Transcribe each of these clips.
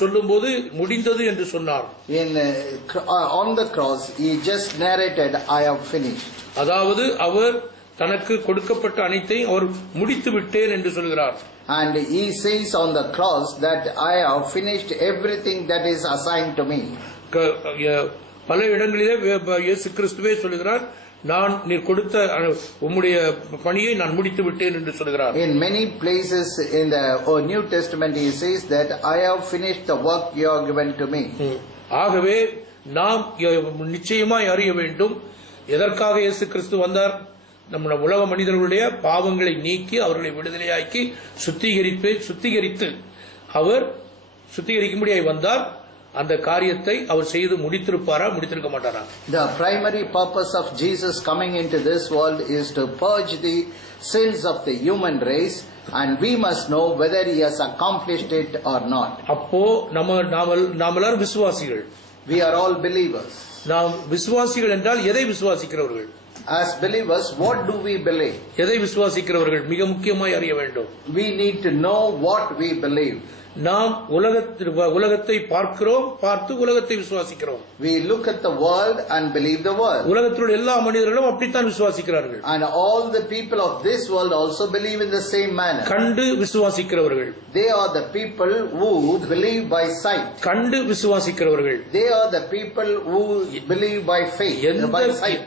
சொல்லும்போது முடிந்தது என்று சொன்னார். On the cross he just narrated, I have finished. அதாவது அவர் தனக்கு கொடுக்கப்பட்ட அனைத்தையும் அவர் முடித்து விட்டேன் என்று சொல்கிறார். And he says on the cross that I have finished everything that is assigned to me. பல இடங்களிலே இயேசு கிறிஸ்துவே சொல்கிறார், நான் நீர் கொடுத்த உம்முடைய பணியை நான் முடித்து விட்டேன் என்று சொல்கிறார். In many places in the New Testament he says that I have finished the work you have given to me. ஆகவே நாம் நிச்சயமாய் அறிய வேண்டும், எதற்காக இயேசு கிறிஸ்து வந்தார்? நம்ம உலக மனிதர்களுடைய பாவங்களை நீக்கி அவர்களை விடுதலையாக்கி சுத்திகரித்து அவர் சுத்திகரிக்கும்படியாய் வந்தார். அந்த காரியத்தை அவர் செய்து முடித்திருப்பாரா, முடித்திருக்க மாட்டாரா? The primary purpose of Jesus coming into this world is to purge the sins of the human race, and we must know whether he has accomplished it or not. அப்போ நாமெல்லாம் விசுவாசிகள். We are all believers. நாம் விசுவாசிகள் என்றால் எதை விசுவாசிக்கிறவர்கள்? As believers, what do we believe? எதை விசுவாசிக்கிறவர்கள் மிக முக்கியமாய் அறிய வேண்டும். We need to know what we believe. நாம் உலகத்தை பார்த்து உலகத்தை விசுவாசிக்கிறோம். We look at the world and believe the world. உலகத்தில் எல்லா மனிதர்களும் அப்படித்தான் விசுவாசிக்கிறார்கள். And all the people of this world also believe in the same manner. கண்டு விசுவாசிக்கிறவர்கள். They are the people who believe by sight. கண்டு விசுவாசிக்கிறவர்கள். They are the people who believe by faith, by sight.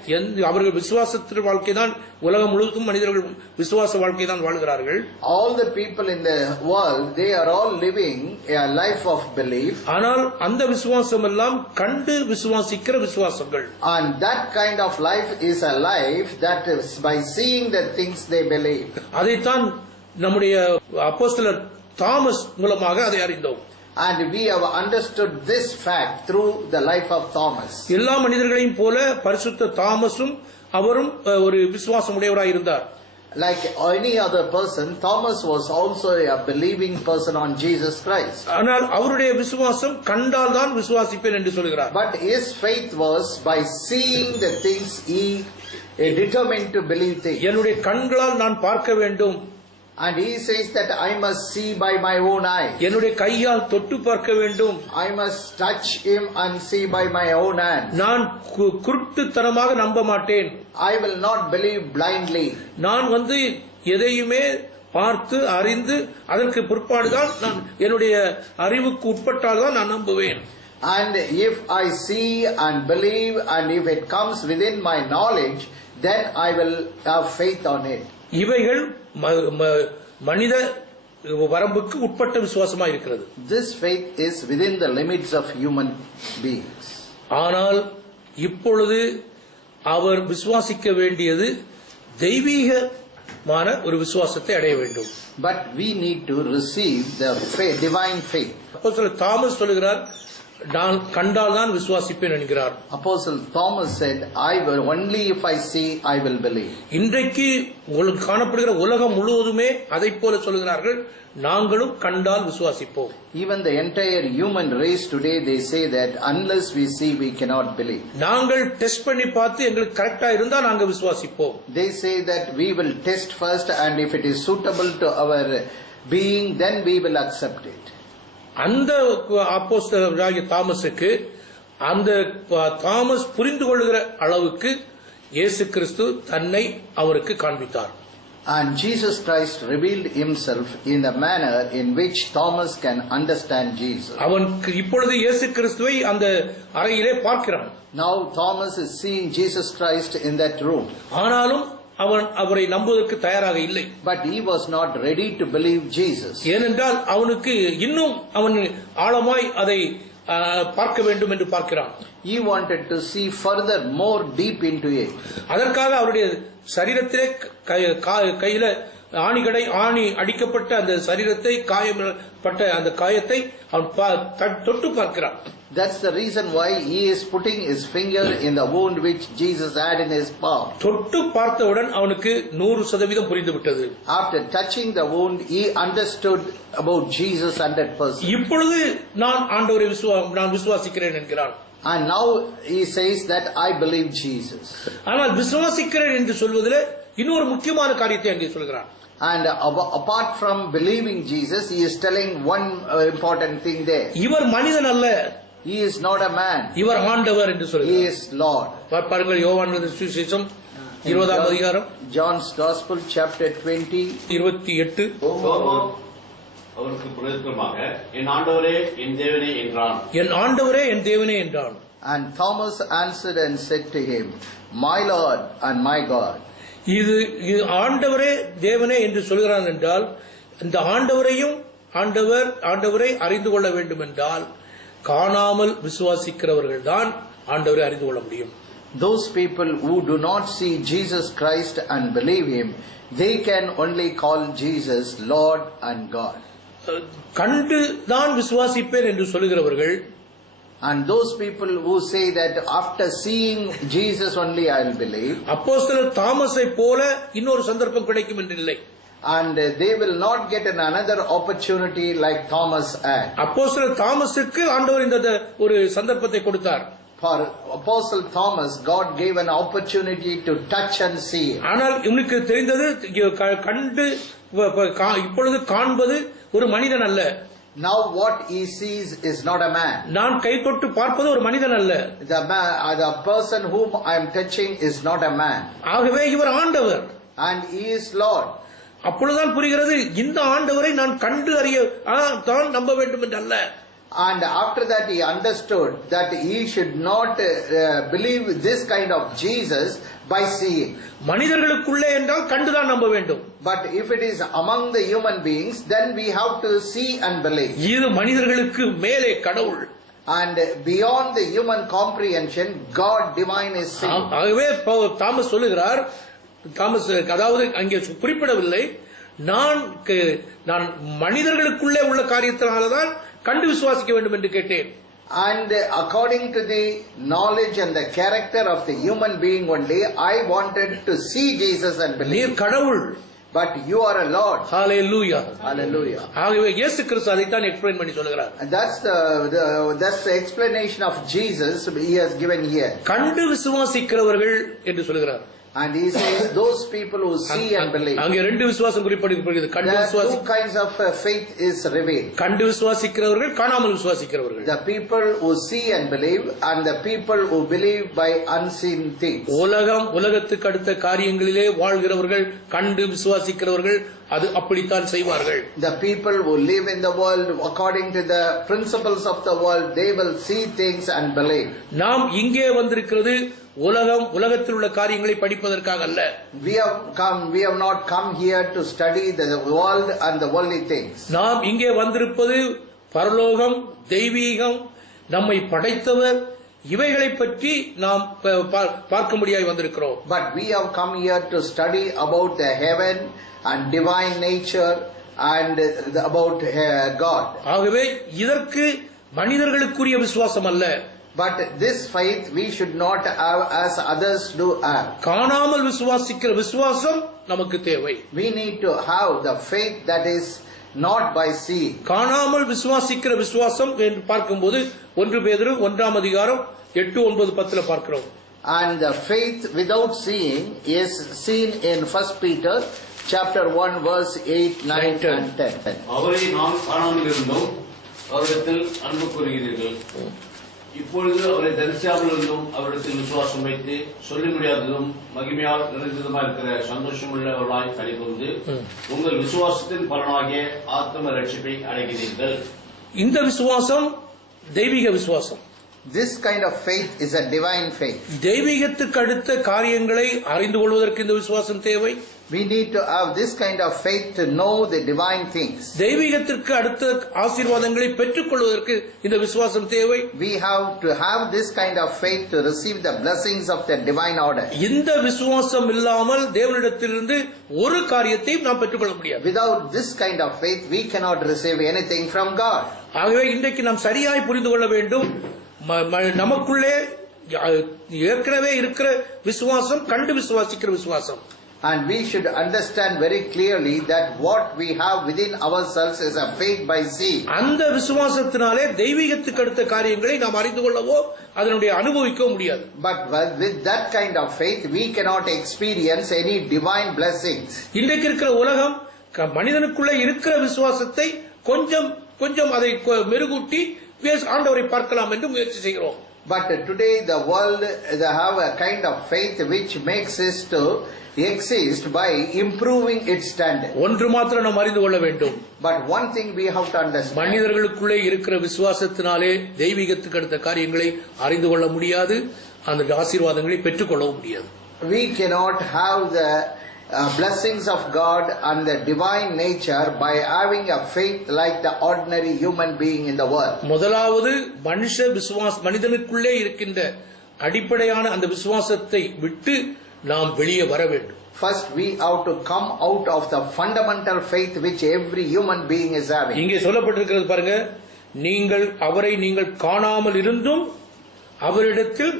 அவர்கள் விசுவாசத்தின் வாழ்க்கை தான் உலகம் முழுவதும் மனிதர்கள் விசுவாச வாழ்க்கை தான் வாழ்கிறார்கள். All the people in the world, they are all living a life of belief. ஆனால் அந்த விசுவாசம் எல்லாம் கண்டு விசுவாசிக்கிற விசுவாசங்கள். And that kind of life is a life that is by seeing the things they believe. அதைத்தான் நம்முடைய அப்போஸ்தலர் தாமஸ் மூலமாக அதை அறிந்தோம். And we have understood this fact through the life of Thomas. எல்லா மனிதர்களையும் போல பரிசுத்த தாமஸும் அவரும் ஒரு விசுவாசம் உடையவராய் இருந்தார். Like any other person, Thomas was also a believing person on Jesus Christ. ஆனால் அவருடைய விசுவாசம் கண்டால் தான் விசுவாசிப்பேன் என்று சொல்கிறார். But his faith was by seeing the things he determined to believe things. என்னுடைய கண்களால் நான் பார்க்க வேண்டும். And he says that I must see by my own eye. என்னுடைய கையால் தொட்டு பார்க்க வேண்டும். I must touch him and see by my own hand. நான் குருட்டுத்தனமாக நம்ப மாட்டேன். I will not believe blindly. நான் எதையுமே பார்த்து அறிந்து அதற்கு பிற்பாடுதான் நான் என்னுடைய அறிவுக்கு உட்பட்டால் தான் நான் நம்புவேன். And if I see and believe and if it comes within my knowledge, then I will have faith on it. இவைகள் மனித வரம்புக்கு உட்பட்ட விசுவாசமாக இருக்கிறது. This faith is within the limits of human beings. ஆனால் இப்பொழுது அவர் விசுவாசிக்க வேண்டியது தெய்வீகமான ஒரு விசுவாசத்தை அடைய வேண்டும். But we need to receive the faith, divine faith. அப்போஸ்தலர் தாமஸ் சொல்கிறார், நான் கண்டால் தான் விசுவாசிப்பேன் என்கிறார். Apostle Thomas said, I will only if I see I will believe. இன்றைக்கு காணப்படுகிற உலகம் முழுவதுமே அதை போல சொல்கிறார்கள், நாங்களும் கண்டால் விசுவாசிப்போம். Even the entire human race today, they say that unless we see we cannot believe. நாங்கள் டெஸ்ட் பண்ணி பார்த்து எங்களுக்கு கரெக்டா இருந்தா நாங்க விசுவாசிப்போம். They say that we will test first and if it is suitable to our being, then we will accept it. அந்த அப்போஸ்தலராகிய தாமஸுக்கு அந்த Thomas புரிந்து கொள்ளுகிற அளவுக்கு இயேசு கிறிஸ்து தன்னை அவருக்கு காண்பித்தார். And Jesus Christ revealed himself in the manner in which Thomas can understand Jesus. அவன் இப்பொழுது இயேசு கிறிஸ்துவை அந்த அறையிலே பார்க்கிறான். Now Thomas is seeing Jesus Christ in that room. ஆனாலும் அவன் அவரை நம்புவதற்கு தயாராக இல்லை. But he was not ready to believe Jesus. ஏனென்றால் அவனுக்கு இன்னும் அவன் ஆழமாய் அதை பார்க்க வேண்டும் என்று பார்க்கிறான். He wanted to see further, more deep into it. அதற்காக அவருடைய சரீரத்திலே கையில ஆணி அடிக்கப்பட்ட அந்த சரீரத்தை காயப்பட்ட அந்த காயத்தை அவன் தொட்டு பார்க்கிறான். That's the reason why he is putting his finger in the wound which Jesus had in his palm. தொட்டு பார்த்தவுடன் அவனுக்கு 100% புரிந்து விட்டது. After touching the wound, he understood about Jesus 100%. இப்பொழுது நான் ஆண்டவரை நான் விசுவாசிக்கிறேன் என்கிறான். And now he says that I believe Jesus. ஆனால் விசுவாசிக்கிறேன் என்று சொல்வதிலே இன்னொரு முக்கியமான காரியத்தை அங்கே சொல்கிறான். And apart from believing Jesus, he is telling one important thing there. இவர் மனிதன் அல்ல, He is not a man. இவர் ஆண்டவர் என்று He சொல்கிறார். is Lord. பாருங்கள், யோவான் சுவிசேஷம் 20ஆம் அதிகாரம் John's Gospel, chapter 20. 28. அவருக்கு பிரதித்திரமாக, என் ஆண்டவரே என் தேவனே என்றான். என் ஆண்டவரே என் தேவனே என்றான். And Thomas answered and said to him, My Lord and my God. இது ஆண்டவரே தேவனே என்று சொல்கிறான் என்றால், இந்த ஆண்டவரை அறிந்து கொள்ள வேண்டும் என்றால் காணாமல் விசுவாசிக்கிறவர்கள் தான் ஆண்டவரை அறிந்து கொள்ள முடியும். Those people who do not see Jesus Christ and believe him, they can only call Jesus Lord and God. கண்டு தான் விசுவாசிப்பேன் என்று சொல்கிறவர்கள், And those people who say that after seeing Jesus only I will believe, அப்போஸ்தலர் தாமஸை போல இன்னொரு சந்தர்ப்பம் கிடைக்கும் என்று இல்லை. and they will not get another opportunity like Thomas had. அப்போஸ்தலர் தாமஸுக்கு ஆண்டவர் இந்த ஒரு சந்தர்ப்பத்தை கொடுத்தார். For Apostle Thomas, God gave an opportunity to touch and see. ஆனால் இவனுக்கு தெரிந்தது கண்டு இப்பொழுது காண்பது ஒரு மனிதன் அல்ல. Now what he sees is not a man. நான் கை தொட்டு பார்ப்பது ஒரு மனிதன் அல்ல. The person whom I am touching is not a man. ஆகவே இவர் ஆண்டவர். And he is Lord. அப்பொழுதுதான் புரிகிறது, இந்த ஆண்டவரை நான் கண்டு அறிய தான் நம்ப வேண்டும் என்று அல்ல. And after that he understood that he should not believe this kind of Jesus by seeing. மனிதர்களுக்குள்ளே என்றால் கண்டுதான் நம்ப வேண்டும். But if it is among the human beings, then we have to see and believe. இது மனிதர்களுக்கு மேலே கடவுள். And beyond the human comprehension, God divine is seen. ஆகவே Thomas சொல்லுகிறார், Thomas அதாவது அங்கே குறிப்பிடவில்லை, நான் மனிதர்களுக்குள்ளே உள்ள காரியத்தினால்தான் கண்டு விசுவாசிக்க வேண்டும் என்று கேட்டேன். And according to the knowledge and the character of the human being only, I wanted to see Jesus and believe. நீர் கடவுள், But you are a Lord. Hallelujah. Hallelujah. ஆகவே இயேசு கிறிஸ்து அதைத்தான் எக்ஸ்பிளைன் பண்ணி சொல்கிறார். And that's the explanation of Jesus he has given here. கண்டு விசுவாசிக்கிறவர்கள் என்று சொல்கிறார். And he says those people who see and believe. அங்கே ரெண்டு விசுவாசம் குறிப்பிடப்படுகிறது. கண்டு There are விசுவாசி, two kinds of faith is revealed. கண்டு விசுவாசிக்கிறவர்கள், காணாமல் விசுவாசிக்கிறவர்கள். The people who see and believe, and the people who believe by unseen things. உலகத்துக்கு அடுத்த காரியங்களிலே வாழ்கிறவர்கள் கண்டு விசுவாசிக்கிறவர்கள் அது அப்படித்தான் செய்வார்கள். The people who live in the world according to the principles of the world, they will see things and believe. நாம் இங்கே வந்திருக்கிறது உலகத்தில் உள்ள காரியங்களை படிப்பதற்காக அல்ல. We have not come here to study the world and the worldly things. நாம் இங்கே வந்திருப்பது பரலோகம், தெய்வீகம், நம்மை படைத்தவர், இவைகளை பற்றி நாம் பார்க்கும்படியாய் வந்திருக்கிறோம். But we have come here to study about the heaven and divine nature and about God. ஆகவே இதற்கு மனிதர்களுக்குரிய விசுவாசம் அல்ல. But this faith we should not have as others do have. காணாமல் விசுவாசிக்கிற விசுவாசம் நமக்கு தேவை. We need to have the faith that is not by seeing. காணாமல் விசுவாசிக்கிற விசுவாசம் என்று பார்க்கும்போது 1 பேதுரு 1ஆம் அதிகாரம் 8, 9, 10 பார்க்கிறோம். And the faith without seeing is seen in 1 Peter chapter 1 verse 8, 9 and 10. அவரை நாம் காணாமல் இருந்தோம், அவரிடத்தில் அன்பு கூறுகிறீர்கள். இப்பொழுது அவரை தரிசியாமல் இருந்தும் அவரிடத்தில் விசுவாசம் வைத்து சொல்ல முடியாததும் மகிமையால் நிறைந்ததுமா இருக்கிற சந்தோஷமுள்ளவர்களாய் கழிந்து உங்கள் விசுவாசத்தின் பலனாகிய ஆத்ம ரட்சிப்பை அடைகிறீர்கள். இந்த விசுவாசம் தெய்வீக விசுவாசம். This kind of faith is a divine faith. தெய்வீகத்துக்கு அடுத்த காரியங்களை அறிந்து கொள்வதற்கு இந்த விசுவாசம் தேவை. We need to have this kind of faith to know the divine things. தெய்வீகத்திற்கு அடுத்த ஆசீர்வாதங்களை பெற்றுக் கொள்வதற்கு இந்த விசுவாசம் தேவை. We have to have this kind of faith to receive the blessings of the divine order. இந்த விசுவாசம் இல்லாமல் தேவனிடத்திலிருந்து ஒரு காரியத்தையும் நாம் பெற்றுக்கொள்ள முடியாது. Without this kind of faith we cannot receive anything from God. ஆகவே இன்றைக்கு நாம் சரியாய் புரிந்து கொள்ள வேண்டும். நமக்குள்ளே ஏற்கனவே இருக்கிற விசுவாசம் கண்டு விசுவாசிக்கிற விசுவாசம். And we should understand very clearly that what we have within ourselves is a faith by seeing. அந்த விசுவாசத்தினாலே தெய்வீகத்துக்கு அடுத்த காரியங்களை நாம் அறிந்து கொள்ளவோ அதனுடைய அனுபவிக்க முடியாது. But with that kind of faith we cannot experience any divine blessings. இன்றைக்கு இருக்கிற உலகம் மனிதனுக்குள்ள இருக்கிற விசுவாசத்தை கொஞ்சம் கொஞ்சம் அதை மெருகூட்டி ஆண்டவரை பார்க்கலாம் என்று முயற்சி செய்கிறோம். But today the world they have a kind of faith which makes us to exist by improving its standard. ஒன்று மாத்திரம் நாம் அறிந்து கொள்ள வேண்டும். But one thing we have to understand. மனிதர்களுக்குள்ளே இருக்கிற விசுவாசத்தினாலே தெய்வீகத்துக்கு அடுத்த காரியங்களை அறிந்து கொள்ள முடியாது, அந்த ஆசீர்வாதங்களை பெற்றுக்கொள்ளவும் முடியாது. We cannot have the blessings of God and the divine nature by having a faith like the ordinary human being in the world. முதலாவது மனிதனுக்குள்ளே இருக்கின்ற அடிப்படையான அந்த விசுவாசத்தை விட்டு நாம் வெளியே வர வேண்டும். First we have to come out of the fundamental faith which every human being is having. இங்கே சொல்லப்பட்டிருக்கிறது பாருங்க, அவரை நீங்கள் காணாமல் இருந்தும் அவரிடத்தில்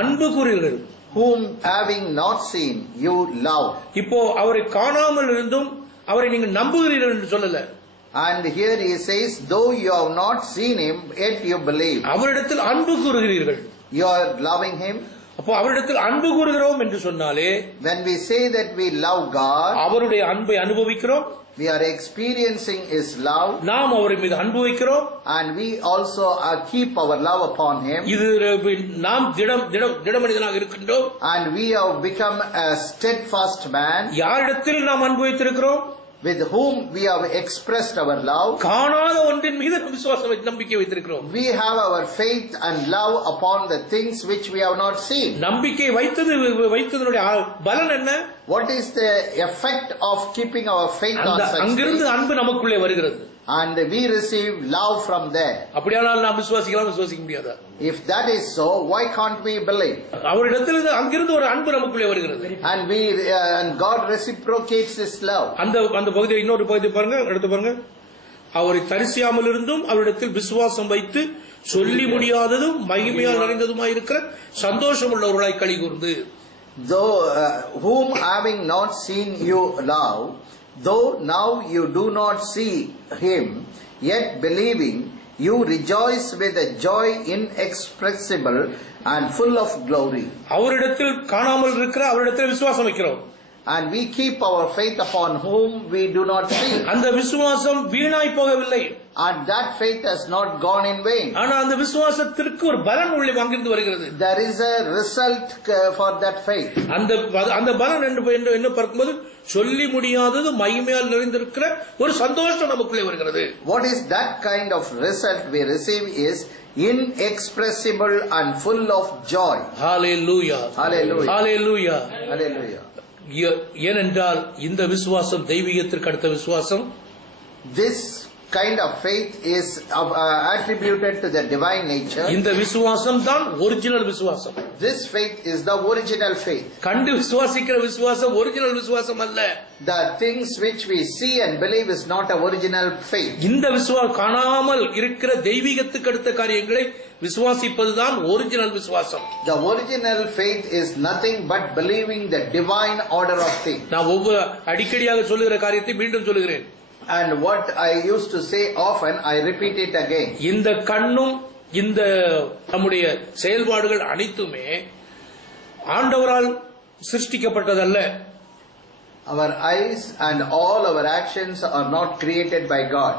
அன்பு கூறுகிறீர்கள். Whom having not seen you love. இப்போ அவரை காணாமல் இருந்தும் அவரை நீங்கள் நம்புகிறீர்கள் என்று சொல்லல. And here he says, though you have not seen him, yet you believe. அவரிடத்தில் அன்பு கூறுகிறீர்கள். You are loving him. அப்போ அவரிடத்தில் அன்பு கூறுகிறோம் என்று சொன்னாலே, when we say that we love God, அவருடைய அன்பை அனுபவிக்கிறோம். we are experiencing his love. நாம் அவர் மீது அன்பு வைக்கிறோம். And we also keep our love upon him. இது நாம் திடமனிதனாக இருக்கின்றோம். And we have become a steadfast man. யாரிடத்தில் நாம் அன்பு வைத்திருக்கிறோம்? with whom we have expressed our love. காணாத ஒன்றின் மீது விசுவாசம் நம்பிக்கை வைத்திருக்கிறோம். We have our faith and love upon the things which we have not seen. நம்பிக்கை வைத்ததனுடைய பலன் என்ன? What is the effect of keeping our faith on such அங்கிருந்து things? அன்பு நமக்குள்ளே வருகிறது. And we receive love from there. அப்படியானால் நாம் விசுவாசிக்க முடியாதா? If that is so, why can't we believe? அவரிடத்தில் அங்கிருந்து ஒரு அன்பு நமக்குள்ளே வருகிறது. And God reciprocates his love. அந்த பகுதியை இன்னொரு பகுதி பாருங்க, எடுத்து பாருங்க. அவரை தரிசியாமல் இருந்தும் அவரிடத்தில் விசுவாசம் வைத்து சொல்லி முடியாததும் மகிமையால் நிறைந்ததுமாய் இருக்கிற சந்தோஷம் உள்ளவர்களாய் களி கூர்ந்து. Though whom having not seen you love, though now you do not see him, yet believing you rejoice with a joy inexpressible and full of glory. அவரிடத்தில் காணாமல் இருக்கிற அவரிடத்தில் விசுவாசம் வைக்கிறோம். And we keep our faith upon whom we do not see. அந்த விசுவாசம் வீணாய் போகவில்லை. And that faith has not gone in vain. ஆனா அந்த விசுவாசத்திற்கு ஒரு பலன் உள்ளே அங்கிருந்து வருகிறது. There is a result for that faith. அந்த பலன் என்ன பார்க்கும்போது சொல்லி முடியாதது மகிமையால் நிறைந்திருக்கிற ஒரு சந்தோஷம் நமக்குள்ளே வருகிறது. What is that kind of result we receive is inexpressible and full of joy. Hallelujah. Hallelujah. Hallelujah. Hallelujah. ஏனென்றால் இந்த விசுவாசம் தெய்வீகத்திற்கு அடுத்த விசுவாசம். This kind of faith is attributed to the divine nature. இந்த விசுவாசம் தான் ஒரிஜினல் விசுவாசம். This faith is the original faith. கண்டு விசுவாசிக்கிற விசுவாசம் ஒரிஜினல் விசுவாசம் அல்ல. The things which we see and believe is not a original faith. இந்த விசுவாசம் காணாமல் இருக்கிற தெய்வீகத்துக்கு அடுத்த காரியங்களை விசுவாசிப்பதுதான் ஒரிஜினல் விசுவாசம். The original faith is nothing but believing the divine order of things. நான் ஒவ்வொரு அடிக்கடியாக சொல்லுகிற காரியத்தை மீண்டும் சொல்லுகிறேன். And what I used to say often, I repeat it again. இந்த கண்ணும் இந்த நம்முடைய செயல்பாடுகள் அனைத்துமே ஆண்டவரால் சிருஷ்டிக்கப்பட்டதல்ல. Our eyes and all our actions are not created by God.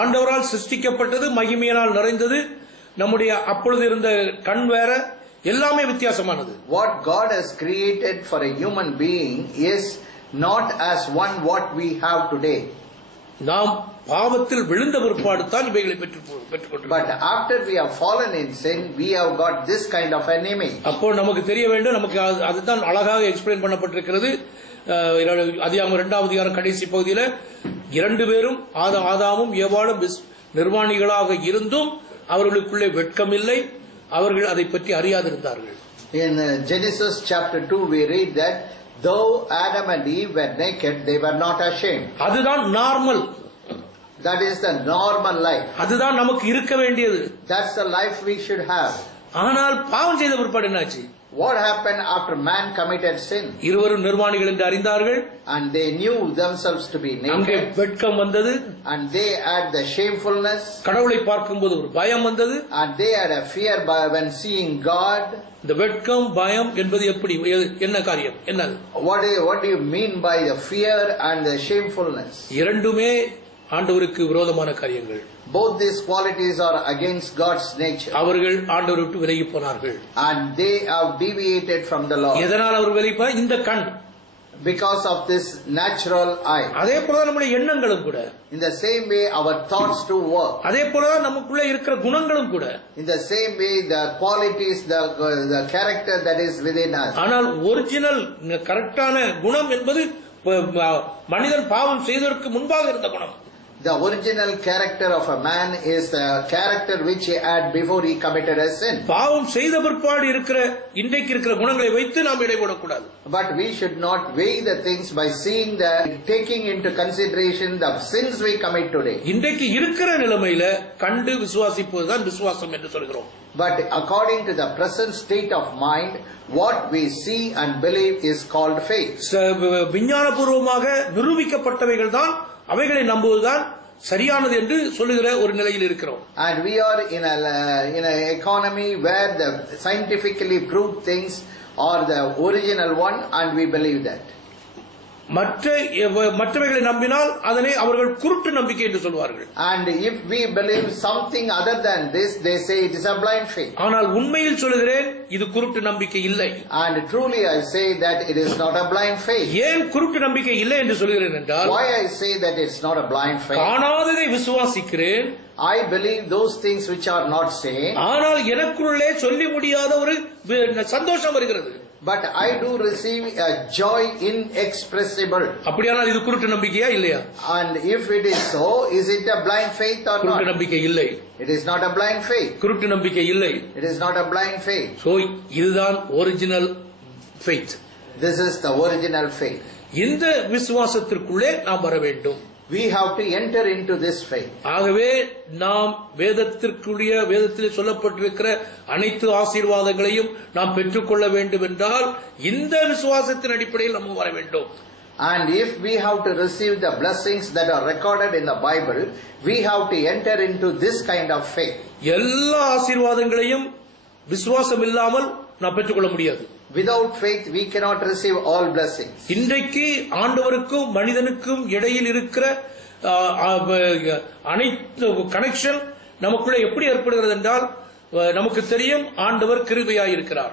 ஆண்டவரால் சிருஷ்டிக்கப்பட்டது, மகிமையினால் நிறைந்தது. நம்முடைய அப்பொழுது இருந்த கண் வேற, எல்லாமே வித்தியாசமானது. What God has created for a human being is not as one what we have today. நாம் பாவத்தில் விழுந்த பிற்பாடு தான் இவைகளை பெற்றுக்கொண்டோம். But after we have fallen in sin, we have got this kind of an image. அப்போ நமக்கு தெரிய வேண்டும், நமக்கு அதுதான் அழகாக எக்ஸ்பிளைன் பண்ணப்பட்டிருக்கிறது. அதிகாரம் 2ஆம் அதிகாரம் கடைசி பகுதியில் 2 பேரும் ஆதாமும் ஏவாளும் நிர்வாணிகளாக இருந்தும் அவர்களுக்குள்ளே வெட்கமில்லை, அவர்கள் அதை பற்றி அறியாதிருந்தார்கள். In Genesis chapter 2 we read that though Adam and Eve were naked, they were not ashamed. அதுதான் normal. That is the normal life. அதுதான் நமக்கு இருக்க வேண்டியது. That's the life we should have. ஆனால் பாவம் செய்த பிற்பாடு என்னாச்சு? What happened after man committed sin? இருவரும் நிர்வாணிகள் என்று அறிந்தார்கள். And they knew themselves to be அங்கே naked. வெட்கம் வந்தது. And they had the shamefulness. கடவுளை பார்க்கும்போது ஒரு பயம் வந்தது. And they had a fear when seeing God. இந்த வெட்கம் பயம் என்பது எப்படி என்ன காரியம் என்னது? What do you mean by the fear and the shamefulness? இரண்டுமே ஆண்டவருக்கு விரோதமான காரியங்கள். Both these qualities are against God's nature. அவர்கள் ஆண்டவரை விட்டு விலகி போனார்கள். And they have deviated from the Lord. எதனால் அவர் விலகி போனார்? இந்த கண். Because of this natural eye. அதே போல நம்முடைய எண்ணங்களும் கூட. In the same way our thoughts to work. அதே போல நமக்குள்ள இருக்கிற குணங்களும் கூட. In the same way the qualities, the character that is within us. ஆனால் ஒரிஜினல் கரெக்டான குணம் என்பது மனிதன் பாவம் செய்வதற்கு முன்பாக இருந்த குணம். The original character of a man is the character which he had before he committed a sin. பாவம் செய்த பிற்பாடு இருக்கிற இன்றைக்கு இருக்கிற குணங்களை வைத்து நாம் இடைபோடக்கூடாது. But we should not weigh the things by seeing taking into consideration the sins we commit today. இன்றைக்கு இருக்கிற நிலைமையில கண்டு விசுவாசிப்பதுதான் விசுவாசம் என்று சொல்கிறோம். But according to the present state of mind, what we see and believe is called faith. விஞ்ஞானபூர்வமாக நிரூபிக்கப்பட்டவைகள் தான் அவைகளை நம்புவதுதான் சரியானது என்று சொல்லுகிற ஒரு நிலையில் இருக்கிறோம். And we are in an economy where the scientifically proved things are the original one and we believe that. மற்றவைகளை நம்பினால் அதனை அவர்கள் குருட்டு நம்பிக்கை என்று சொல்வார்கள். And if we believe something other than this, they say it is a blind faith. ஆனால் உண்மையில் சொல்கிறேன் இது குருட்டு நம்பிக்கை இல்லை. And truly I say that it is not a blind faith. ஏன் குருட்டு நம்பிக்கை இல்லை என்று சொல்கிறேன் என்றால், why I say that it's not a blind faith? காணாததை விசுவாசிக்கிறேன். I believe those things which are not seen. ஆனால் எனக்குள்ளே சொல்லி முடியாத ஒரு சந்தோஷம் வருகிறது. But I do receive a joy inexpressible. அப்படியானால் இது குருட்டு நம்பிக்கையா இல்லையா? And if it is so, is it a blind faith or not? குருட்டு நம்பிக்கை இல்லை. It is not a blind faith. குருட்டு நம்பிக்கை இல்லை. It is not a blind faith. So இதுதான் original faith. This is the original faith. இந்த விசுவாசத்திற்குள்ளே நாம் வர வேண்டும். We have to enter into this faith. ஆகவே நாம் வேதத்தில் சொல்லப்பட்டிருக்கிற அனைத்து ஆசீர்வாதங்களையும் நாம் பெற்றுக்கொள்ள வேண்டும் என்றால் இந்த விசுவாசத்தின் அடிப்படையில் நம்ம வர வேண்டும். And if we have to receive the blessings that are recorded in the Bible, we have to enter into this kind of faith. எல்லா ஆசீர்வாதங்களையும் விசுவாசம் இல்லாமல் நாம் பெற்றுக்கொள்ள முடியாது. Without faith we cannot receive all blessings. இன்றைக்கு ஆண்டவருக்கும் மனிதனுக்கும் இடையில் இருக்கிற அனைத்து கனெக்ஷன் நமக்குள்ள எப்படி ஏற்படுகிறது என்றால், நமக்கு தெரியும் ஆண்டவர் கிருபையாய் இருக்கிறார்.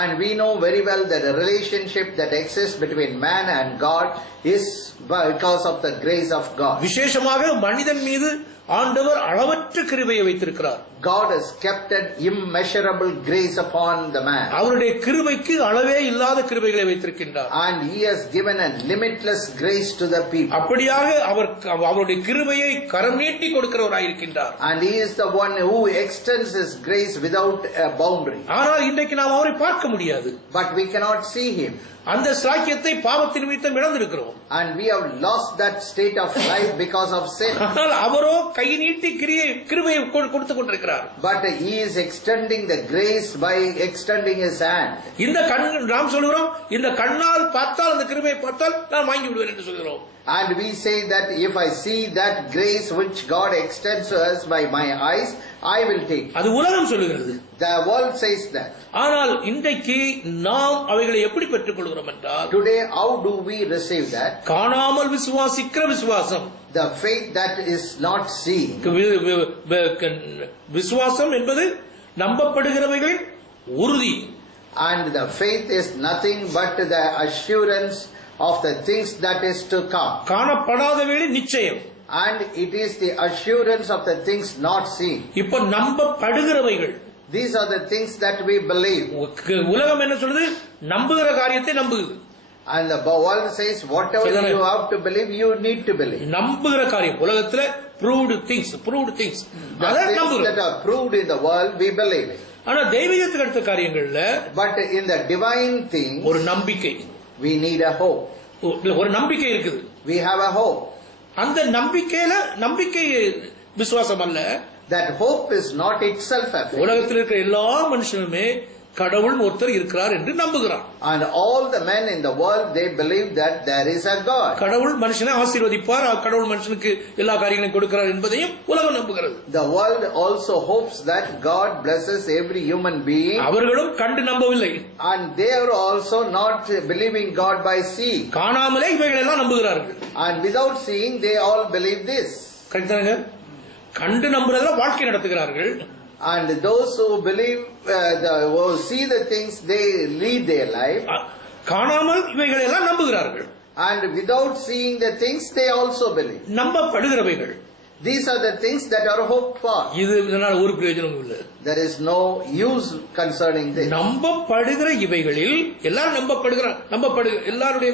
And we know very well that the relationship that exists between man and God is because of the grace of God. விசேஷமாக மனிதன் மீது ஆண்டவர் அளவற்ற கிருபையை வைத்திருக்கிறார். God has kept an immeasurable grace upon the man. அவருடைய கிருபைக்கு அளவே இல்லாத கிருபைகளை வைத்திருக்கின்றார். And he has given a limitless grace to the people. அப்படியாக அவருடைய கிருபையை கரம் நீட்டி கொடுக்கிறவராயிருக்கின்றார். And he is the one who extends his grace without a boundary. ஆனால் இன்றைக்கு நாம் அவரை பார்க்க முடியாது. But we cannot see him. அந்த சாக்கியத்தை பாவத்தின் நிமித்தம் இழந்திருக்கிறோம். And we have lost that state of life because of sin. ஆனால் அவரோ கை நீட்டி கிருபையை கொடுத்து கொண்டிருக்கிறார். But he is extending the grace by extending his hand. இந்த நாம் சொல்கிறோம், இந்த கண்ணால் பார்த்தால் அந்த கிருபையை பார்த்தால் நான் வாங்கி விடுவேன் என்று சொல்கிறோம். And we say that if I see that grace which God extends to us by my eyes, I will take. அது உலகம் சொல்லுகிறது. The world says that. ஆனால் இன்றைக்கு நாம் அவைகளை எப்படி பெற்றுக்கொள்கிறோம் என்றால், today how do we receive that? காணாமல் விசுவாசிக்கிற விசுவாசம். The faith that is not seen. விசுவாசம் என்பது நம்பப்படுகிறவைகளின் உறுதி. And the faith is nothing but the assurance of the things that is to come. காணப்படாதவைகளின் நிச்சயம். And it is the assurance of the things not seen. இப்ப நம்பப்படுகிறவைகள். These are the things that we believe. உலகம் என்ன சொல்லுது? நம்புகிற காரியத்தை நம்புகிறது. And the world says whatever you have to believe, you need to believe. நம்புகிற காரியம் உலகத்துல proved things. The things that are proved in the world, we believe it. ஆனா தெய்வீகத்துக்கு அடுத்த காரியங்கள்ல, but in the divine things, ஒரு நம்பிக்கை. we need a hope. ஒரு நம்பிக்கை இருக்குது. We have a hope. அந்த நம்பிக்கை விசுவாசம் அல்ல. That hope is not itself a faith. உலகத்தில் இருக்கிற எல்லா மனுஷனுமே கடவுள் ஒருத்தர் இருக்கிறார் என்று நம்புகிறான். And all the men in the world, they believe that there is a God. கடவுள் மனுஷனை ஆசீர்வதிப்பார், கடவுள் மனுஷனுக்கு எல்லா காரியங்களையும் கொடுக்கிறார் என்பதையும் உலகம் நம்புகிறது. The world also hopes that God blesses every human being. அவர்களும் கண்டு நம்பவில்லை. And they are also not believing God by seeing. காணாமலே இவைகள் எல்லாம் நம்புகிறார்கள். And without seeing, they all believe this. கரெக்டாங்க? கண்டு நம்புறதுல வாழ்க்கை நடத்துகிறார்கள். And those who believe, who see the things, they lead their life. காணாமல் இவைகளை எல்லாம் நம்புகிறார்கள். And without seeing the things, they also believe. நம்பப்படுகிறவைகள். These are the things that are hoped for. இதனால ஒரு பிரயோஜனமும் இல்லை. There is no use concerning this. நம்பப்படுகிற இவைகளில் எல்லாரும் எல்லாருடைய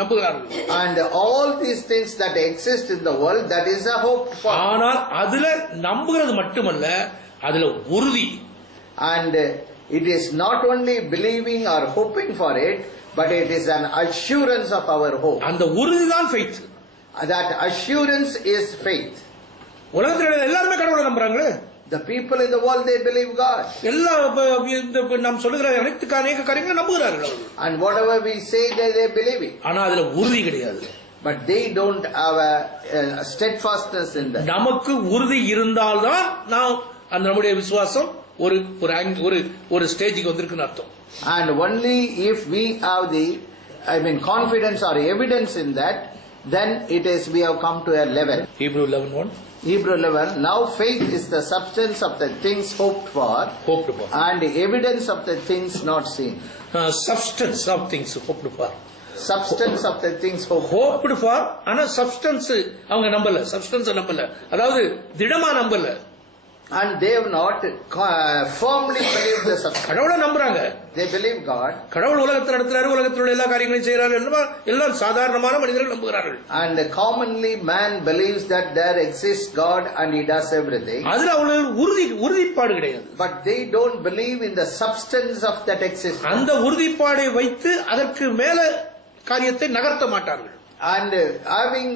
நம்புகிறார்கள். And all these things that exist in the world, that is a hope for. ஆனால் அதுல நம்புகிறது மட்டுமல்ல, அதுல உறுதி. And it is not only believing or hoping for it, but it is an assurance of our hope. அந்த உறுதிதான் faith. That assurance is faith. உலகத்தில் எல்லாருமே கடவுளை நம்புறாங்களே. The people in the world, they believe God. எல்லா நாம் சொல்லுகிற அனைத்து காரியங்களை நம்புகிறார்கள். And whatever we say, they believe it. ஆனா அதுல உறுதி கிடையாது. But they don't have a steadfastness in that. நமக்கு உறுதி இருந்தால்தான் நாம் அந்த நம்முடைய விசுவாசம் ஒரு ஸ்டேஜுக்கு வந்திருக்குன்னு அர்த்தம். And only if we have confidence or evidence in that, then it is we have come to a level. Hebrew 11:1. Hebrew 11. Now faith is the substance of the things hoped for, and evidence of the things not seen. Substance of things hoped for. Substance of the things hoped for. ஆனா substance அவங்க நம்பல. substance நம்பல. அதாவது திடமா நம்பல. And they have not firmly believed the substance. கடவுளை நம்புறாங்க. They believe God. கடவுள் உலகத்தில் நடத்துறாரு, உலகத்தில் உள்ள எல்லா காரியங்களையும் செய்யறாரு, எல்லாம் சாதாரணமான மனிதர்கள் நம்புகிறார்கள். And commonly man believes that there exists God and he does everything. அதுல அவங்களுக்கு உறுதிப்பாடு கிடையாது. But they don't believe in the substance of that existence. அந்த உறுதிப்பாடை வைத்து அதற்கு மேல காரியத்தை நகர்த்த மாட்டார்கள். And having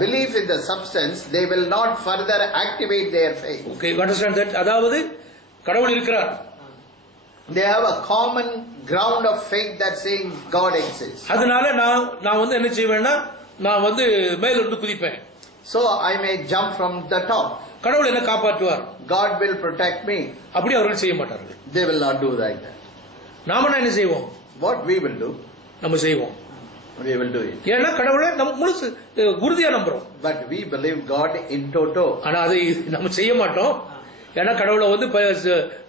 belief in the substance, they will not further activate their faith. Okay, you understand that? அதாவது கடவுள் இருக்கிறார். They have a common ground of faith that saying God exists. அதனால நான் என்ன செய்வேன்னா, நான் மேல இருந்து குதிப்பேன். So I may jump from the top. கடவுள் என்ன காப்பாற்றுவார். God will protect me. அப்படி அவர்கள் செய்ய மாட்டார்கள். They will not do like that. நாம என்ன செய்வோம்? What we will do? நம்ம செய்வோம். We will do it. ஏன்னா கடவுளை நம்ம முழுசு உறுதியா நம்புறோம். But we believe God in toto. ஆனா அதை நம்ம செய்ய மாட்டோம். ஏன்னா கடவுளை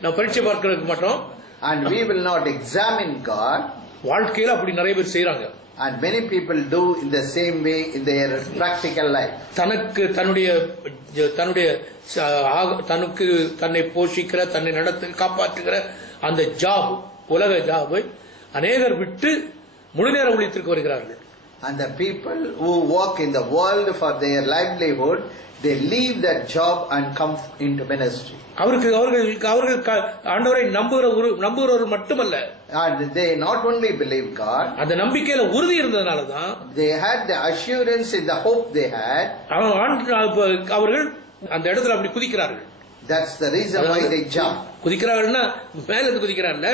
நம்ம பரீட்சை பார்க்க மாட்டோம். And we will not examine God. வாழ்க்கையில அப்படி நிறைய பேர் செய்றாங்க. And many people do in the same way in their practical life. தன்னை போஷிக்கிற, தன்னை நடத்த காப்பாற்றுகிற அந்த ஜாப், உலக ஜாபை அநேகர் விட்டு முழு நேர ஊழியத்திற்கு வருகிறார்கள். And the people who work in the world for their livelihood, they leave that job and come into ministry. அவர்கள் ஆண்டவரை நம்புகிறவர் மட்டுமல்ல, and they not only believe God, அந்த நம்பிக்கையில உறுதி இருந்ததனால தான் they had the assurance in the hope they had. அவர்கள் அந்த இடத்துல அப்படி குதிக்கிறார்கள். That's the reason why they jump. குதிக்கிறார்கள்னா மேல இருந்து குதிக்கிறாங்க,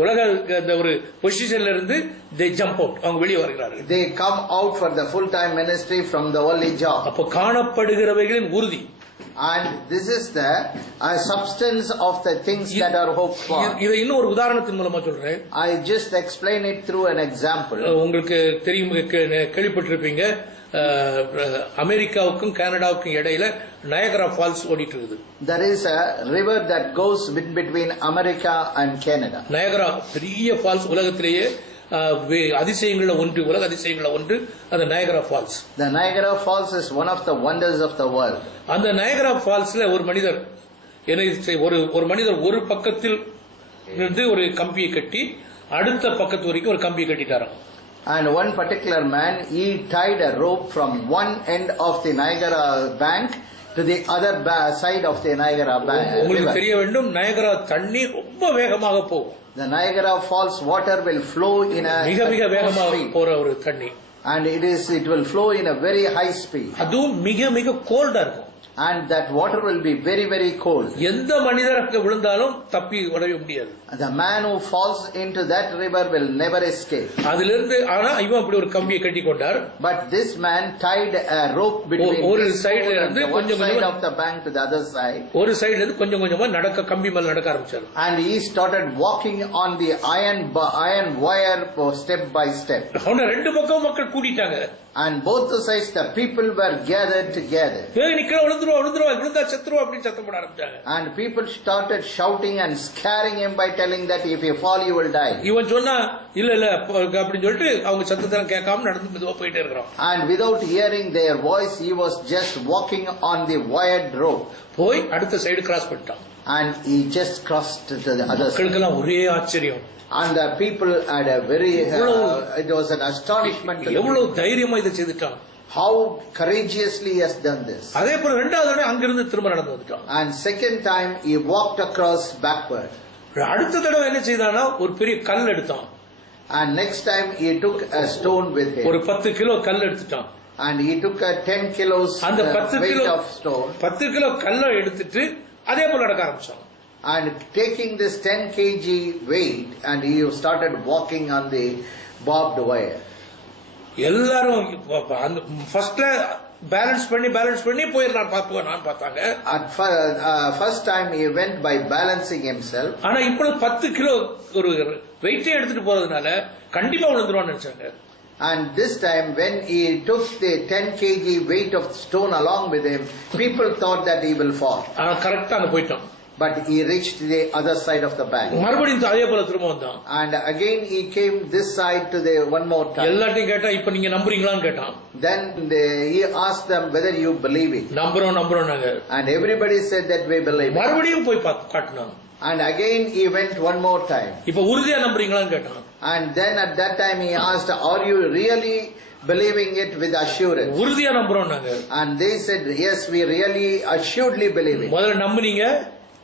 உலக அந்த ஒரு பொசிஷன்ல இருந்து they jump out, அவங்க வெளியே வருகிறார்கள். They come out for the full time ministry from the worldly job. அப்ப காணப்படுகிறவைகளின் உறுதி. And this is the substance of the things that are hoped for. இதை இன்னும் ஒரு உதாரணத்தின் மூலமா சொல்றேன். I just explain it through an example. உங்களுக்கு தெரியும், கேள்விப்பட்டிருப்பீங்க, அமெரிக்காவுக்கும் கனடாவுக்கும் இடையில நயகரா ஃபால்ஸ் ஓடிட்டு இருக்குது. There is a river that goes between America and Canada. Niagara பெரிய ஃபால்ஸ், உலகத்திலேயே அதிசயங்கள ஒன்று, உலக அதிசயங்கள ஒன்று அந்த Niagara Falls. The Niagara Falls is one of the wonders of the world. அந்த நயகரா ஃபால்ஸ்ல ஒரு மனிதர் ஒரு பக்கத்தில் இருந்து ஒரு கம்பியை கட்டி அடுத்த பக்கத்து வரைக்கும் ஒரு கம்பியை கட்டிட்டாராம். And one particular man, he tied a rope from one end of the Niagara bank to the other side of the Niagara bank. உங்களுக்கு தெரிய வேண்டும், நயகரா தண்ணி ரொம்ப வேகமாக போகும். The Niagara Falls water will flow in a மிக வேகமாக போற ஒரு தண்ணி. And it will flow in a very high speed. அதுவும் மிக கோல்டா இருக்கும். and that water will be very, very cold. எந்த மனிதர் அங்க விழுந்தாலும் தப்பி வரவே முடியாது. The man who falls into that river will never escape. அதிலிருந்து ஆனா இவன் அப்படி ஒரு கம்பியை கட்டி கொண்டார். But this man tied a rope between ஒரு this சைடுல pole இருந்து and one கொஞ்சம் side கொஞ்சமா of the bank to the other side. ஒரு சைடுல இருந்து கொஞ்சம் கொஞ்சமா நடக்க கம்பி மேல நடக்க ஆரம்பிச்சார். And he started walking on the iron wire step by step. அவன ரெண்டு பக்கம் மக்கள் கூடிட்டாங்க. And both the sides the people were gathered together. ஏய் நிக்கற விழுந்துருவா விழுந்தா செத்துருவா அப்படி சத்தம் போட ஆரம்பிச்சாங்க. And people started shouting and scaring him by telling that if you fall you will die. இவன் சொன்னா இல்ல அப்படி சொல்லிட்டு அவங்க சத்தத்தை கேட்காம நடந்து மெதுவா போயிட்டே இருக்கான். And without hearing their voice he was just walking on the wired rope. போய் அடுத்த சைடு கிராஸ் பண்ணிட்டான். And he just crossed to the other side. மக்களுக்கெல்லாம் ஒரே ஆச்சரியம். And the people had a very it was an astonishment to எவ்வளவு தைரியமா இதை செய்துட்டான். how courageously he has done this. அதே போல இரண்டாவது தடவை அங்கிருந்து திரும்ப நடந்து வந்துட்டான். And second time he walked across backward. அடுத்த தடவை என்ன செய்தானா ஒரு பெரிய கல் எடுத்தான். And next time he took a stone with him. ஒரு 10 கிலோ கல் எடுத்துட்டான். And he took a 10 kilos அந்த 10 weight kilo of stone. 10 kilo கல்லை எடுத்துட்டு அதே போல நடக்க ஆரம்பிச்சான். And taking this 10 kg weight and he started walking on the barbed wire. எல்லாரும் அந்த ஃபர்ஸ்ட்ல பேலன்ஸ் பண்ணி போய் நான் பார்த்தாங்க. At first time he went by balancing himself. ஆனா இப்போ 10 கிலோ ஒரு வெயிட்டே எடுத்துட்டு போறதுனால கண்டிப்பா விழுந்துருவான்னு நினைச்சாங்க. And this time when he took the 10 kg weight of stone along with him, people thought that he will fall. ஆனா கரெக்டா அங்க போயிட்டான். But he reached the other side of the bank. மறுபடியும் அதே போல திரும்ப வந்தான். And again he came this side to the one more time. எல்லாத்தையும் கேட்டா இப்ப நீங்க நம்புறீங்களான்னு கேட்டான். Then he asked them whether you believe it. நம்புறோம் நாங்க. And everybody said that we believe. மறுபடியும் போய் காட்டினான். And again he went one more time. இப்ப உறுதியா நம்புறீங்களான்னு கேட்டான். And then at that time he asked, are you really believing it with assurance? உறுதியா நம்புறோம் நாங்க. And they said, yes, we really assuredly believe it. முதல்ல நம்புனீங்க.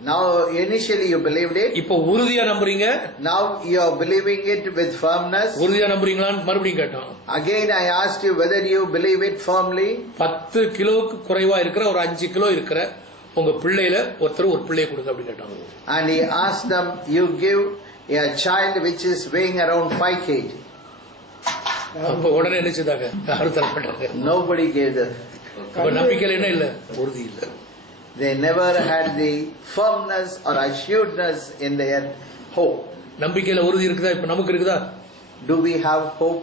Now initially you believed it. இப்போ உறுதியா நம்புறீங்க. Now you are believing it with firmness. உறுதியா நம்புறீங்களான்னு மறுபடியும் கேட்டான். Again I asked you whether you believe it firmly. 10 கிலோக்கு குறைவா இருக்கிற ஒரு 5 கிலோ இருக்கிற உங்க பிள்ளையில ஒருத்தர் ஒரு பிள்ளையை கொடுங்க அப்படி கேட்டாங்க. And he asked them, you give a child which is weighing around 5 kg. அப்ப உடனே என்ன செய்தாங்க? யாரும் தரப்பட்டாங்க. Nobody gave them. அப்ப நம்பிக்கையில என்ன இல்ல? உறுதி இல்ல. They never had the firmness or assuredness in their hope. நம்பிக்கையில உறுதி இருக்குதா? இப்ப நமக்கு இருக்குதா? Do we have hope?